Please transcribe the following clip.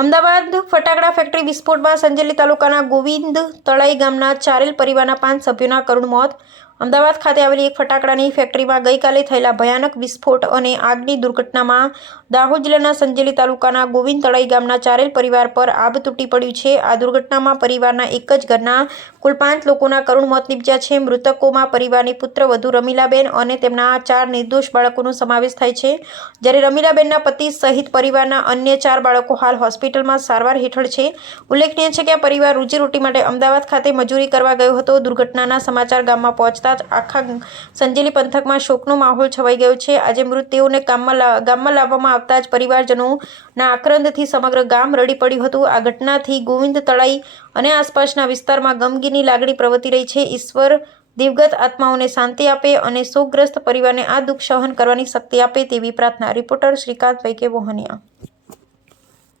અમદાવાદ ફટાકડા ફેક્ટરી વિસ્ફોટમાં સંજેલી તાલુકાના ગોવિંદ તળાઈ ગામના ચારેલ પરિવારના 5 સભ્યોના કરુણ મોત. અમદાવાદ ખાતે આવેલી એક ફટાકડાની ફેક્ટરીમાં ગઈકાલે થયેલા ભયાનક વિસ્ફોટ અને આગની દુર્ઘટનામાં દાહોદ જિલ્લાના સંજેલી તાલુકાના ગોવિંદ તળાઈ ગામના ચારેલ પરિવાર પર આબ તૂટી પડ્યું છે. આ દુર્ઘટનામાં પરિવારના એક જ ઘરના કુલ 5 લોકોના કરુણ મોત નીપજ્યા છે. મૃતકોમાં પરિવારની પુત્રવધુ રમીલાબેન અને તેમના 4 નિર્દોષ બાળકોનો સમાવેશ થાય છે, જ્યારે રમીલાબેનના પતિ સહિત પરિવારના અન્ય 4 બાળકો હાલ હોસ્પિટલમાં સારવાર હેઠળ છે. ઉલ્લેખનીય છે કે આ પરિવાર રોજીરોટી માટે અમદાવાદ ખાતે મજૂરી કરવા ગયો હતો. દુર્ઘટનાના સમાચાર ગામમાં પહોંચતા જ આખા સંજેલી પંથકમાં શોકનો માહોલ છવાઈ ગયો છે. આજે મૃતદેહોને ગામમાં લાવવામાં આવતા જ પરિવારજનોના આક્રંદથી સમગ્ર ગામ રડી પડ્યું હતું. આ ઘટનાથી ગોવિંદ તળાઈ અને આસપાસના વિસ્તારમાં ગમગીની લાગણી પ્રવર્તી રહી છે. ઈશ્વર દિવગત આત્માઓને શાંતિ આપે અને શોકગ્રસ્ત પરિવારને આ દુઃખ સહન કરવાની શક્તિ આપે તેવી પ્રાર્થના. રિપોર્ટર શ્રીકાંત વૈકે વોહનિયા.